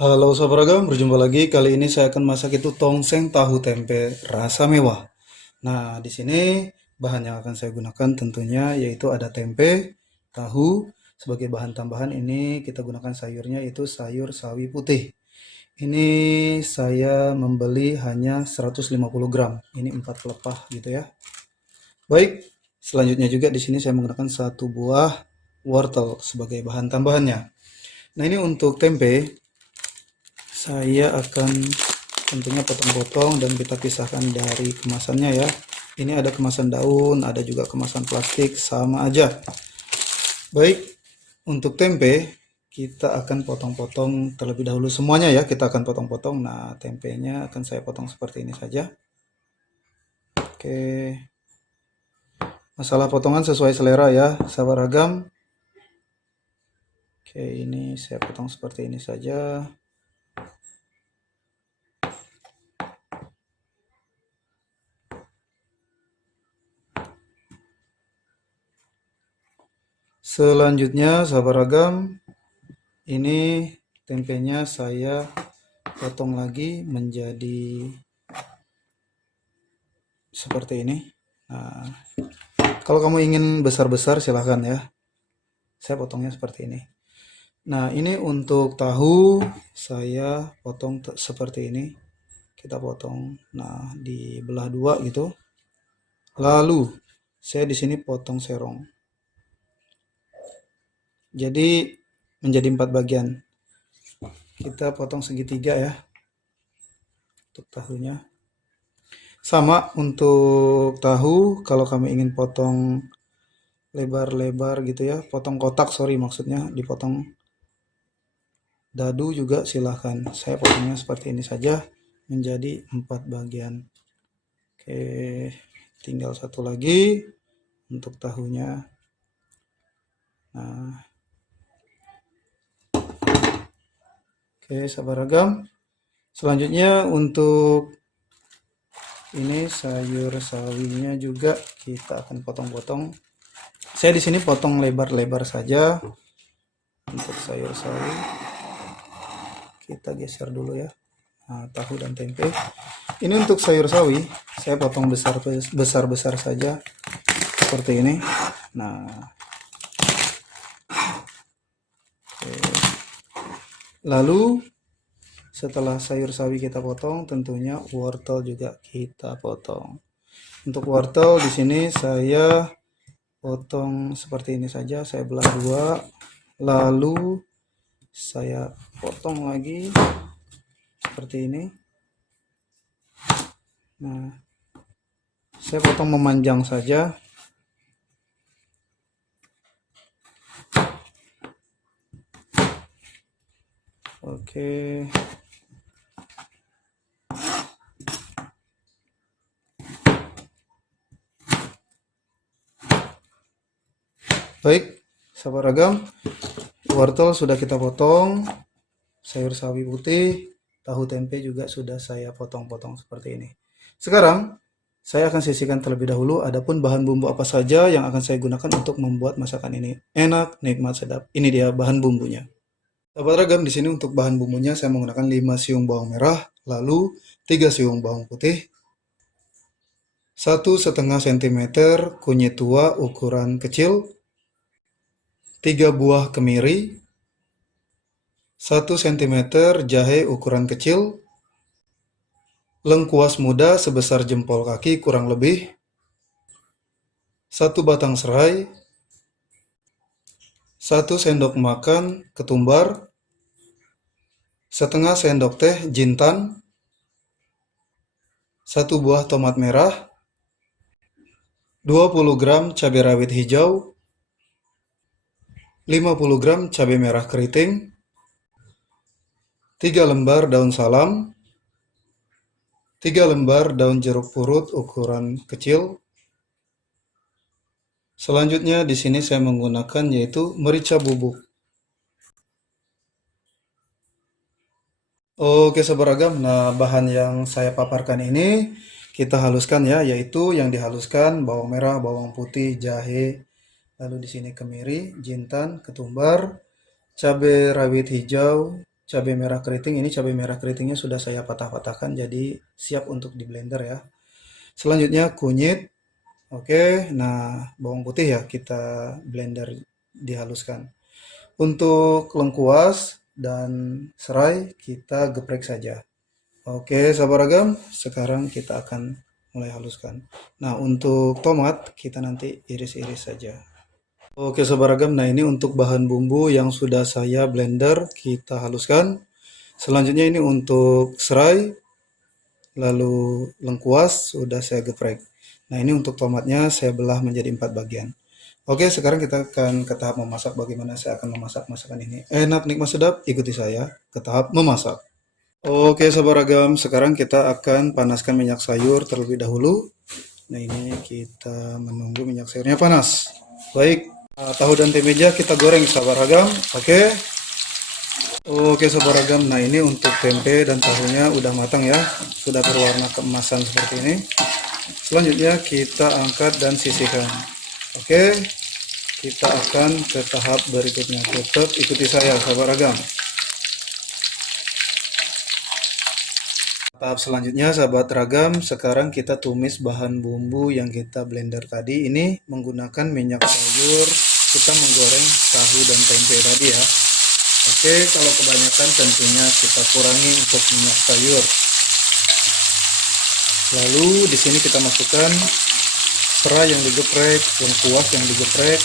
Halo Sobat Ragam, berjumpa lagi. Kali ini saya akan masak itu tongseng tahu tempe rasa mewah. Nah, di sini bahan yang akan saya gunakan tentunya yaitu ada tempe, tahu. Sebagai bahan tambahan ini kita gunakan sayurnya itu sayur sawi putih. Ini saya membeli hanya 150 gram. Ini 4 pelepah gitu ya. Baik, selanjutnya juga di sini saya menggunakan satu buah wortel sebagai bahan tambahannya. Nah, ini untuk tempe saya akan tentunya potong-potong dan kita pisahkan dari kemasannya ya. Ini ada kemasan daun, ada juga kemasan plastik, sama aja. Baik, untuk tempe kita akan potong-potong terlebih dahulu semuanya ya. Kita akan potong-potong. Nah, tempenya akan saya potong seperti ini saja. Oke, masalah potongan sesuai selera ya, sahabat ragam. Oke, ini saya potong seperti ini saja. Selanjutnya, sahabat ragam, ini tempenya saya potong lagi menjadi seperti ini. Nah, kalau kamu ingin besar-besar silahkan ya. Saya potongnya seperti ini. Nah, ini untuk tahu saya potong seperti ini. Kita potong, nah dibelah dua gitu. Lalu saya di sini potong serong. Jadi menjadi 4 bagian. Kita potong segitiga ya untuk tahunya. Sama untuk tahu, kalau kami ingin potong lebar-lebar gitu ya, potong kotak, sorry maksudnya, dipotong dadu juga silahkan. Saya potongnya seperti ini saja menjadi 4 bagian. Oke, tinggal satu lagi untuk tahunya. Nah, oke sahabat ragam. Selanjutnya untuk ini sayur sawinya juga kita akan potong-potong. Saya di sini potong lebar-lebar saja untuk sayur sawi. Kita geser dulu ya. Nah, tahu dan tempe. Ini untuk sayur sawi, saya potong besar-besar saja seperti ini. Nah, oke. Lalu setelah sayur sawi kita potong, tentunya wortel juga kita potong. Untuk wortel di sini saya potong seperti ini saja, saya belah dua, lalu saya potong lagi seperti ini. Nah, saya potong memanjang saja. Oke. Baik, sahabat ragam, wortel sudah kita potong, sayur sawi putih, tahu tempe juga sudah saya potong-potong seperti ini. Sekarang, saya akan sisihkan terlebih dahulu adapun bahan bumbu apa saja yang akan saya gunakan untuk membuat masakan ini enak, nikmat, sedap. Ini dia bahan bumbunya. Sahabat ragam, di sini untuk bahan bumbunya saya menggunakan 5 siung bawang merah, lalu 3 siung bawang putih, 1,5 cm kunyit tua ukuran kecil, 3 buah kemiri, 1 cm jahe ukuran kecil, lengkuas muda sebesar jempol kaki kurang lebih, 1 batang serai, 1 sendok makan ketumbar, setengah sendok teh jintan, 1 buah tomat merah, 20 gram cabai rawit hijau, 50 gram cabai merah keriting, 3 lembar daun salam, 3 lembar daun jeruk purut ukuran kecil. Selanjutnya di sini saya menggunakan yaitu merica bubuk. Oke sobat ragam, nah bahan yang saya paparkan ini kita haluskan ya, yaitu yang dihaluskan bawang merah, bawang putih, jahe, lalu di sini kemiri, jintan, ketumbar, cabai rawit hijau, cabai merah keriting. Ini cabai merah keritingnya sudah saya patah-patahkan jadi siap untuk di blender ya. Selanjutnya kunyit. Oke, nah bawang putih ya kita blender dihaluskan. Untuk lengkuas dan serai kita geprek saja. Oke, sahabat ragam, sekarang kita akan mulai haluskan. Nah, untuk tomat kita nanti iris-iris saja. Oke, sahabat ragam, nah ini untuk bahan bumbu yang sudah saya blender, kita haluskan. Selanjutnya ini untuk serai, lalu lengkuas sudah saya geprek. Nah, ini untuk tomatnya saya belah menjadi 4 bagian. Oke, sekarang kita akan ke tahap memasak. Bagaimana saya akan memasak masakan ini? Enak, nikmat, sedap. Ikuti saya ke tahap memasak. Oke, sahabat ragam, sekarang kita akan panaskan minyak sayur terlebih dahulu. Nah, ini kita menunggu minyak sayurnya panas. Baik, tahu dan tempeja kita goreng, sahabat ragam. Oke, sahabat ragam. Nah, ini untuk tempe dan tahunya udah matang ya. Sudah berwarna keemasan seperti ini. Selanjutnya kita angkat dan sisihkan. Oke, kita akan ke tahap berikutnya. Tetap ikuti saya, sahabat ragam. Tahap selanjutnya, sahabat ragam, sekarang kita tumis bahan bumbu yang kita blender tadi. Ini menggunakan minyak sayur, kita menggoreng tahu dan tempe tadi ya. Oke, kalau kebanyakan tentunya kita kurangi untuk minyak sayur. Lalu di sini kita masukkan serai yang digeprek, lengkuas yang digeprek.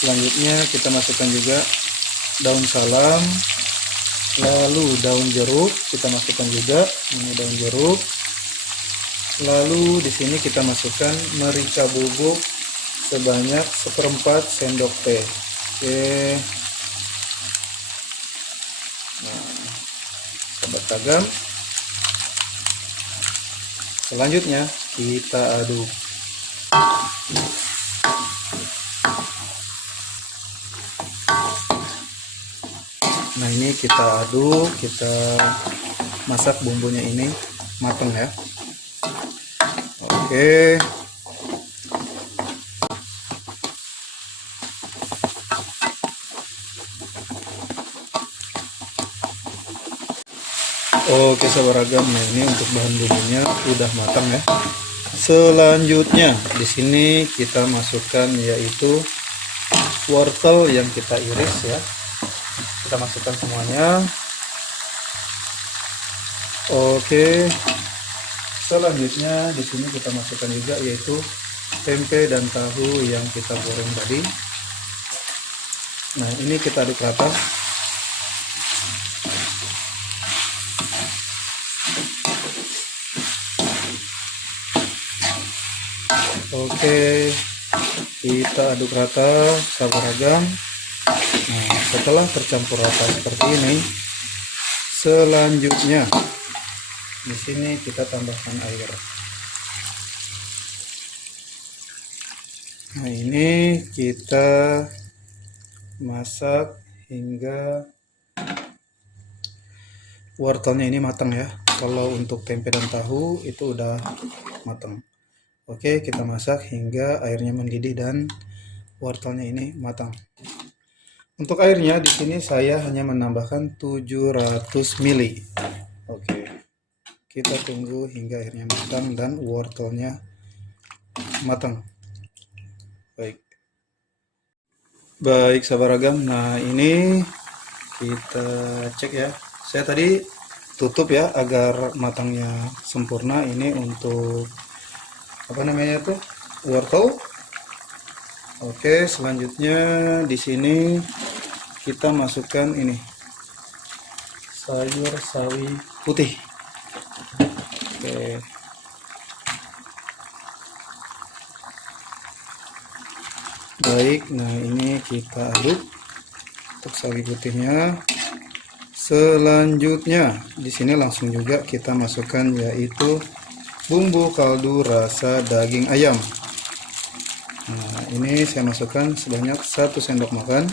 Selanjutnya kita masukkan juga daun salam. Lalu daun jeruk kita masukkan juga, ini daun jeruk. Lalu di sini kita masukkan merica bubuk sebanyak 1/4 sendok teh. Oke. Nah, sahabat ragam. Selanjutnya kita aduk. Nah, ini kita aduk, kita masak bumbunya ini matang ya. Oke. Oke, sahabat ragam, nah ini untuk bahan bumbunya udah matang ya. Selanjutnya di sini kita masukkan yaitu wortel yang kita iris ya. Kita masukkan semuanya. Oke. Selanjutnya di sini kita masukkan juga yaitu tempe dan tahu yang kita goreng tadi. Nah, ini kita aduk rata. Oke, kita aduk rata, sahabat ragam. Nah, setelah tercampur rata seperti ini, selanjutnya di sini kita tambahkan air. Nah, ini kita masak hingga wortelnya ini matang ya. Kalau untuk tempe dan tahu itu udah matang. Oke, kita masak hingga airnya mendidih dan wortelnya ini matang. Untuk airnya di sini saya hanya menambahkan 700 ml. Oke. Kita tunggu hingga airnya matang dan wortelnya matang. Baik, sahabat ragam. Nah, ini kita cek ya. Saya tadi tutup ya agar matangnya sempurna. Ini untuk apa namanya itu? Wortel. Oke, selanjutnya di sini kita masukkan ini sayur sawi putih. Oke. Baik, nah ini kita aduk untuk sawi putihnya. Selanjutnya di sini langsung juga kita masukkan yaitu bumbu kaldu rasa daging ayam. Nah, ini saya masukkan sebanyak 1 sendok makan.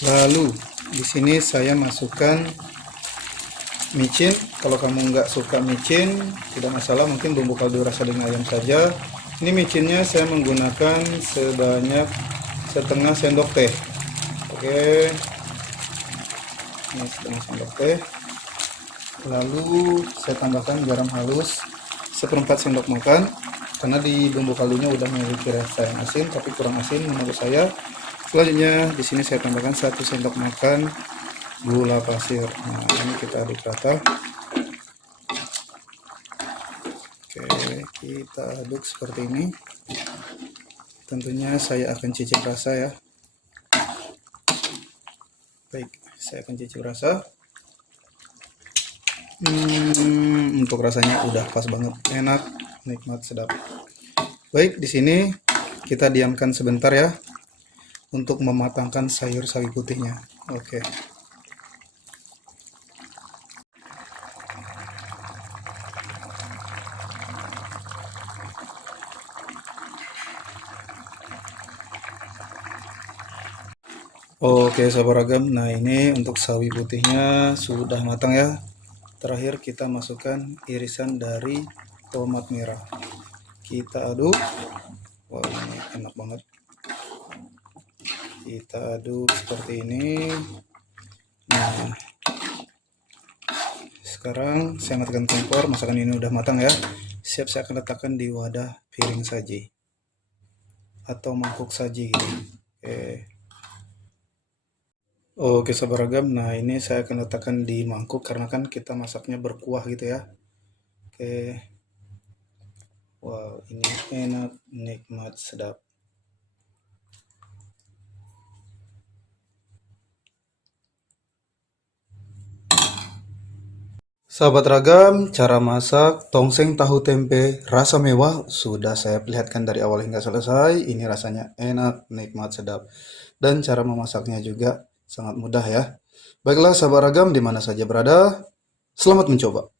Lalu di sini saya masukkan micin. Kalau kamu nggak suka micin, tidak masalah, mungkin bumbu kaldu rasa daging ayam saja. Ini micinnya saya menggunakan sebanyak 1 setengah sendok teh. Oke, ini setengah sendok teh. Lalu saya tambahkan garam halus seperempat sendok makan, karena di bumbu kaldunya udah memiliki rasa yang asin tapi kurang asin menurut saya. Selanjutnya di sini saya tambahkan 1 sendok makan gula pasir. Nah, ini kita aduk rata. Oke, kita aduk seperti ini. Tentunya saya akan cicip rasa ya. Baik, saya akan cicip rasa. Untuk rasanya udah pas banget, enak, nikmat, sedap. Baik, di sini kita diamkan sebentar ya untuk mematangkan sayur sawi putihnya. Oke. Oke, sahabat ragam. Nah, ini untuk sawi putihnya sudah matang ya. Terakhir kita masukkan irisan dari tomat merah. Kita aduk. Wah, ini enak banget. Kita aduk seperti ini. Nah, sekarang saya matikan kompor. Masakan ini udah matang ya. Siap saya akan letakkan di wadah piring saji atau mangkuk saji gitu. Oke, sahabat ragam. Nah, ini saya akan letakkan di mangkuk karena kan kita masaknya berkuah gitu ya. Oke. Wow, ini enak, nikmat, sedap. Sahabat ragam, cara masak tongseng tahu tempe rasa mewah sudah saya perlihatkan dari awal hingga selesai. Ini rasanya enak, nikmat, sedap. Dan cara memasaknya juga sangat mudah ya. Baiklah sahabat ragam, di mana saja berada, selamat mencoba.